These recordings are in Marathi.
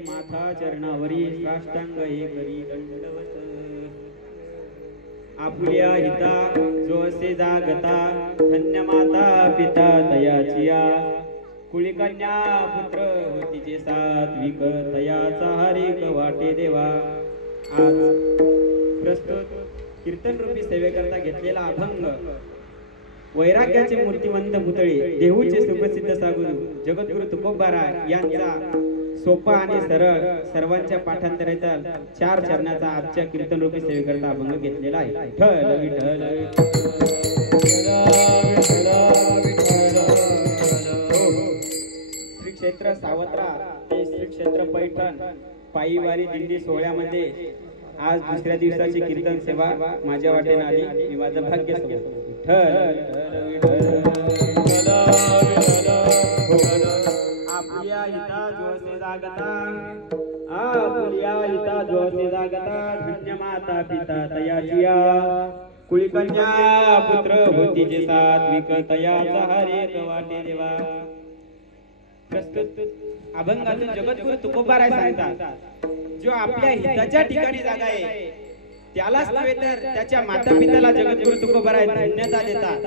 माथा चरणावरी साष्टांग हे करी दंडवत आपुल्या हिता जो असे जागता धन्य माता पिता तयाचिया कुळीकन्या पुत्र होतीचे सात्विक तयाचा हरिक वाटे देवा। आज प्रस्तुत कीर्तन रूपी सेवेकरता घेतलेला अभंग वैराग्याचे मूर्तिवंत पुतळे देहूचे सुप्रसिद्ध सागुरु जगद्गुरु तुकोबाराय यांचा सोपा आणि सरळ सर्वांच्या पाठांतराचा 4 चरणाचा आजच्या कीर्तन रूपी सेवेकरता अभंग घेतलेला आहे। विठ्ठल विठ्ठल श्री क्षेत्र सावत्रा ते श्री क्षेत्र पैठण पायीवारी दिंडी सोहळ्यामध्ये आज दुसऱ्या दिवसाची कीर्तन सेवा माझ्या वाटेने आली। मी माझं भाग्य समजतो। आपुल्या हिता जोसे जागता आपुल्या हिता जोसे जागता धन्य माता पिता तयाचिया कुळीकन्या पुत्र होतीचे सात्विक तयाचा हरेक वाटे देवा। प्रस्तुत अभंगातून जगद्गुरु तुकोबाराय सांगतात जो आपल्या हिताच्या ठिकाणी जागा आहे त्यालाच नव्हे तर त्याच्या माता पित्याला जगद्गुरु तुकोबाराय धन्यता देतात।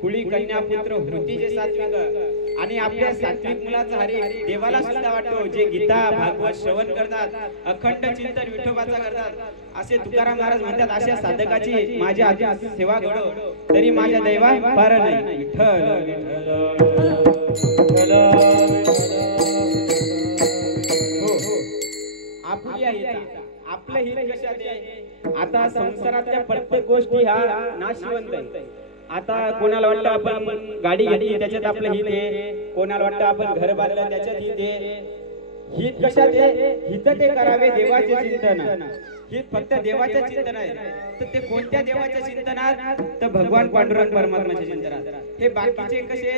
कुळी कन्या पुत्र होतीचे सात्विक आणि आपल्या सात्विक मुलाचा हरी देवाला सुद्धा वाटतो। जे गीता भागवत श्रवण करतात अखंड चिंतन विठोबाचा करतात असे तुकाराम महाराज म्हणतात अशा साधकाची माझ्या हाती सेवा घडो तरी माझ्या दैवा पार नाही। विठ्ठल आपल्या हित आपलं हित कशात आहे? आता संसारातल्या प्रत्येक गोष्टी हा नाशवंत आहे। आता कोणाला वाटतं आपण गाडी घेतली त्याच्यात आपलं हित आहे, कोणाला वाटतं आपण घर बांधलं त्याच्यात हित आहे। हित कशात आहे? हित ते करावे देवाचे चिंतन। हित फक्त देवाचे चिंतन आहे तर ते कोणत्या देवाच्या चिंतनात? तर भगवान पांडुरंग परमात्म्याच्या चिंतनात। हे बाकीचे कसे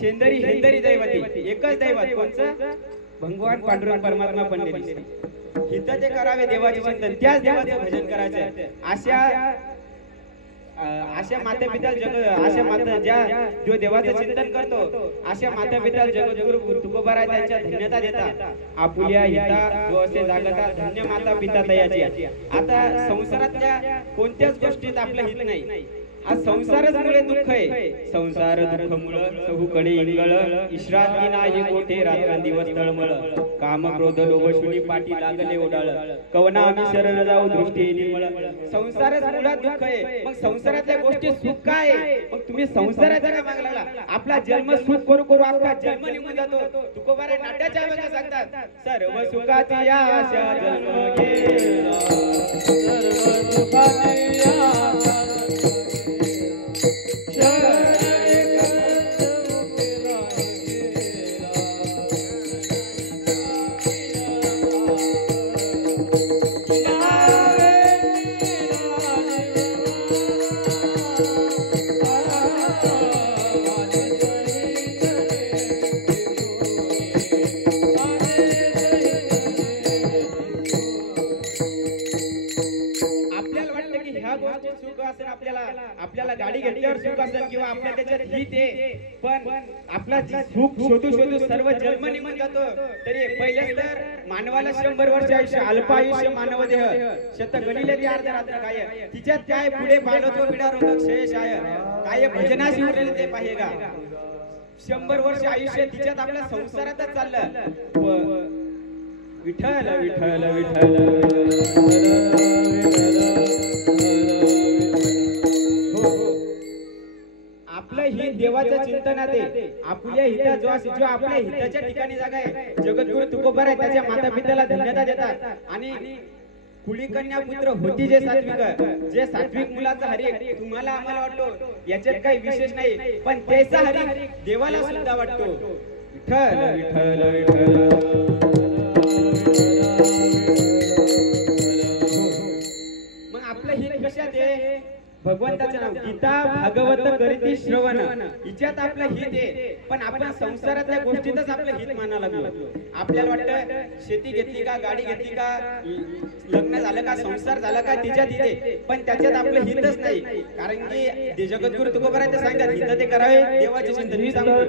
शेंदरी हेंदरी दैवती एकच दैवत कोणचं? भगवान पांडुरंग परमात्मा पंढरी। हित ते करावे देवाचे चिंतन त्याच देवाचं भजन करायचं। अशा माता पिता अशा माता ज्या जो देवाचं चिंतन करतो अशा माता पिता जगद्गुरु तुकोबाराय त्यांच्या धन्यता देतात। आपुल्या हिता जो असे जागता धन्य माता पिता तयाची। आता संसारातल्या कोणत्याच गोष्टीत आपलं हित नाही। आज संसारच मुळे दुःख आहे। संसार दुःख मुळे चहूकडे इंगळ विश्रांती नाही कोठे रात्रंदिवस तळमळ काम क्रोध लोभ शुनी पाठी लागले ओढाळ कवना आम्ही शरण जाऊ दृष्टी निर्मळ। संसारच मुळात दुःख आहे मग संसारातल्या गोष्टी सुख काय? मग तुम्ही संसाराचा का माग लागला? आपला जन्म सुख करू करू अख्खा जन्म निघून जातो। तुकोबाराय नाट्याच्या अभंगात सांगतात सर्व सुखाची आशा जन्म गेला सर्व सुखाची आशा आपल्याला गाडी घेतल्यावर सुख असेल किंवा आपल्या त्याच्यात हित आहे पण आपला सुख शोधू शोधू सर्व जन्म निघून जातो। तरी पहिल्याच तर मानवाला 100 वर्ष आयुष्य अल्प आयुष्य मानव देह शत गणिले ती अर्ध रात्र काय तिच्यात काय पुढे बालत्व पिढा रोग शेष आहे काय भजनाशी उरले ते पाहिजे 100 वर्ष आयुष्य तिच्यात आपल्या संसारातच चाललं। विठ्ठल विठ्ठल विठ्ठल आपलं ही देवाच्या चिंतनात आहे। आपल्या हिता जो आपल्या हिताच्या ठिकाणी जागा आहे जगद्गुरु तुकोबाराय त्याच्या माता पित्याला धन्यता देतात। आणि कुळीकन्या पुत्र होती जे सात्विक मुलाचा हरी तुम्हाला आम्हाला वाटतो याच्यात काही विशेष नाही पण त्याचा हरी देवाला सुद्धा वाटतो। विठ्ठल विठ्ठल विठ्ठल मग आपलं हित कशात आहे? भगवंताचे नाव गीता भागवत करीती श्रवण हिच्यात आपलं हित आहे पण आपण संसारातल्या गोष्टीतच आपलं हित मानायला लागलो। आपल्याला वाटतं शेती घेतली का गाडी घेतली का लग्न झालं का संसार झाला का तिच्यात हित आहे पण त्याच्यात आपलं हितच नाही। कारण की जगद्गुरु तुकोबाराय ते सांगतात हित ते करावे देवाचे चिंतन। मी सांगतो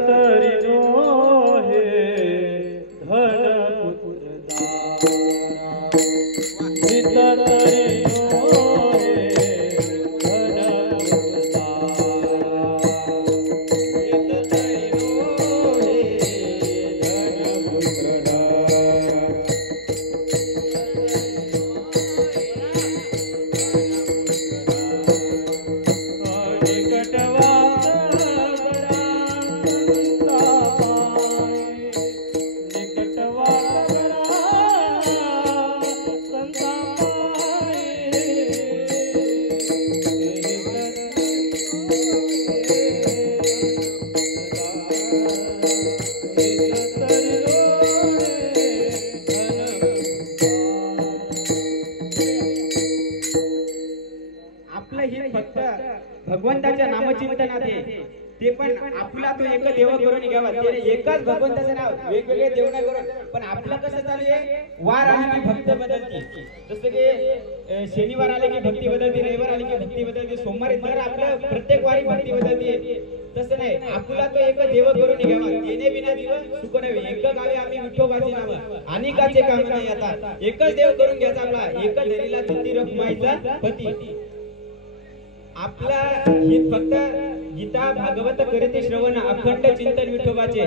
नामचिंतनात आहे ते पण आपला तो एक देव करून घ्यावा. त्याने एकच भगवंताचं नाव वेगवेगळे देव नाही करून. पण आपलं कसं चालू आहे, वार आली की भक्त बदलते. जसं की शनिवार आले की भक्ती बदलते, रविवार आले की भक्ती बदलते, सोमवारी दर आपलं प्रत्येक वारी भक्ती बदलते. तसं नाही, आपला तो एक देव करून घ्यावा. येणे बिना दिव सुख नव्हे. एक गावे आम्ही विठोबाचे नाव अनेकाचे काम नाही. आता एकच देव करून घ्यायचा आपला. एक धरीला तुती रखमाईचा पती. आपला हित फक्त गीता भागवत करीते श्रवण, अखंड चिंतन विठोबाचे.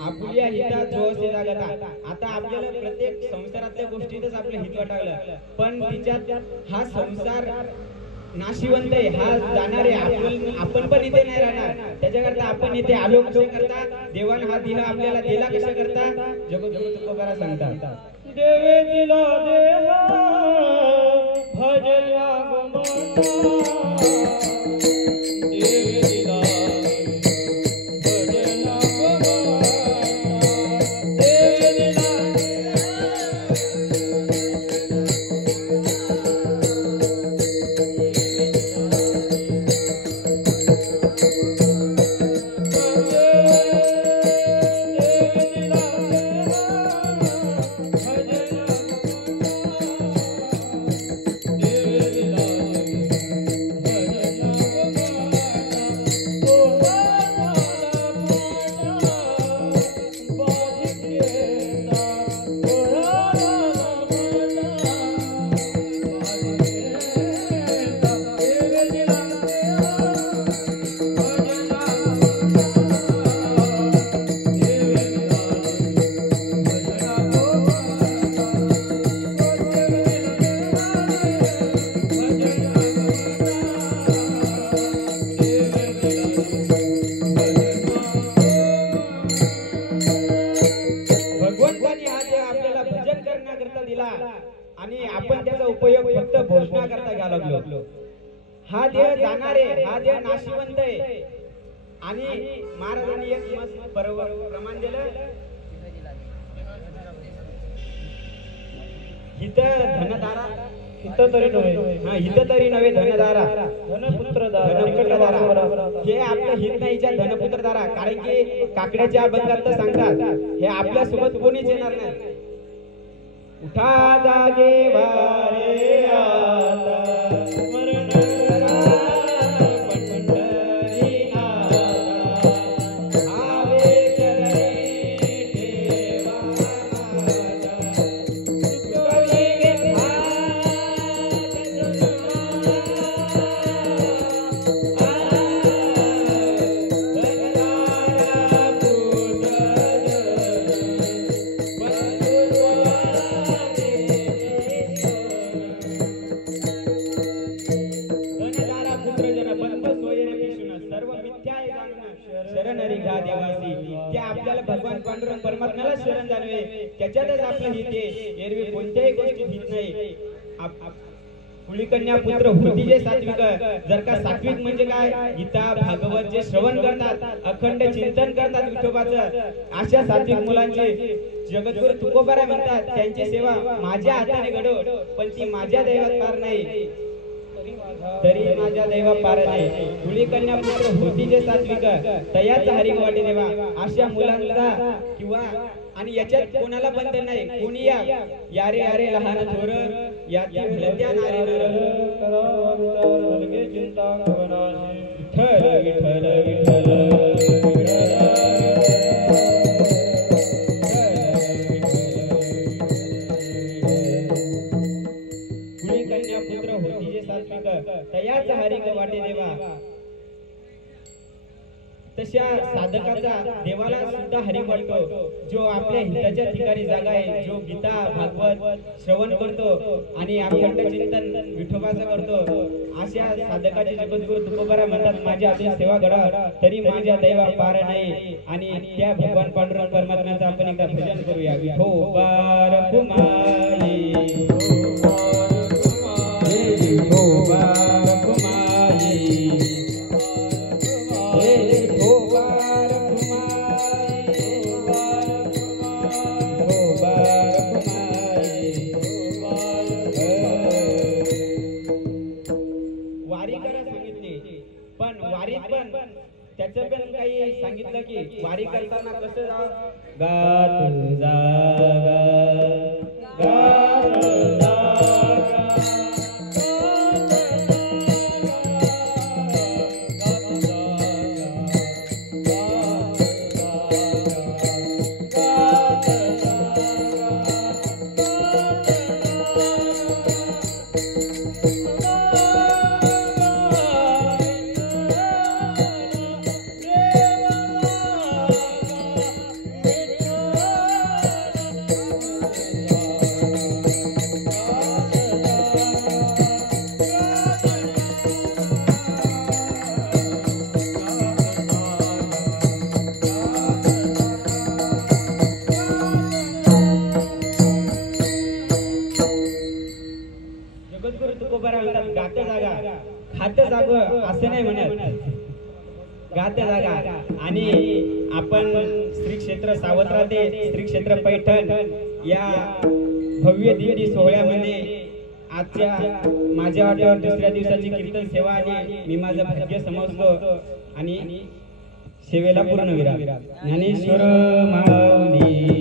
आपल्या हितात जो असे जागता. आता आपल्याला प्रत्येक संसारातल्या गोष्टीतच आपलं हित वाटागलं, पण तिच्यात हा संसार नाशिवंत आहे, हा जाणार आहे. आपण पण इथे नाही राहणार. त्याच्याकरता आपण इथे आलो कशा करता, देवान हा दिला आपल्याला दिला कशा करता, जगद्गुरु तुकोबारा सांगतात. देवे दिला देहा भजया गमना, देवे दिला भजना गमना, देवे दिला आणि आपण त्याचा उपयोग फक्त भोजना करता घ्यायला लागलो. हा देह जाणार आहे, हा देह नाशिवंत आहे. आणि महाराजांनी एक मस्त प्रमाण दिलं, हित धनदारा हित तरी नव्हे, हा हित तरी नव्हे धनदारा धनपुत्र दारा. हे आपलं हित नाही, धनपुत्र दारा. कारण की काकड्याच्या अभंगात तर सांगतात हे आपल्या सोबत कोणीच येणार नाही. उठा जागे वारे आता स्मरण आपल्याला भगवान पांडुरंग परमात्म्याला शरण जाणवे. त्याच्यातच आपलं हित आहे. एरवी कोणत्याही गोष्टीत हित नाही. कुळीकन्या पुत्र होती जे सात्विक. जर का सात्विक म्हणजे काय, गीता भागवत जे श्रवण करतात, अखंड चिंतन करतात विठोबाचं, अशा सात्विक मुलांची जगद्गुरु तुकोबारा म्हणतात त्यांची सेवा माझ्या हाताने घडो, पण ती माझ्या दैवात पार नाही, तरी माझ्या दैवा पार नाही. कुळीकन्या पुत्र होती जे सात्विक तयाच हरी वाटे देवा. अशा मुलांचा किंवा आणि याच्यात कोणाला बंधन नाही. कोणी या रे यारे लहान थोर याची भलत्या नारी नर चिंता कवनाशी विठ्ठल विठ्ठल विठ्ठल कुळीकन्या पुत्र होती जे सात्विक तयाच हरी वाटे देवा. तशा साधकाचा देवाला सुद्धा हरी वाटतो, जो आपल्या हिताच्या ठिकाणी जागा आहे, जो गीता भागवत श्रवण करतो आणि अखंड चिंतन विठोबाचं करतो. अशा साधकाचे जगद्गुरु तुकोबारा म्हणतात माझ्या हाती सेवा घडा, तरी माझ्या दैवा पार नाही. आणि त्या भगवान पांडुरंग परमात्म्याचं आपण एकदा भजन करूया. विठोबा रखुमाई, विठोबा रखुमाई, विठोबा रखुमाई, विठोबा रखुमाई. करा सांगितले, पण वारीत पण त्याचं पण काही सांगितलं की वारी करताना कसं गात जागा गात जागा जगद्गुरु तुकोबाराव म्हणतात गात जागा खात जाग असं नाही म्हणत, गात जागा. आणि आपण श्री क्षेत्र सावत्रा ते श्री क्षेत्र पैठण या भव्य दिंडी सोहळ्यामध्ये आजच्या माझ्या वाट्यावर दुसऱ्या दिवसाची कीर्तन सेवा आणि मी माझं भाग्य समजतो आणि सेवेला पूर्ण विराम. ज्ञानेश्वर माऊली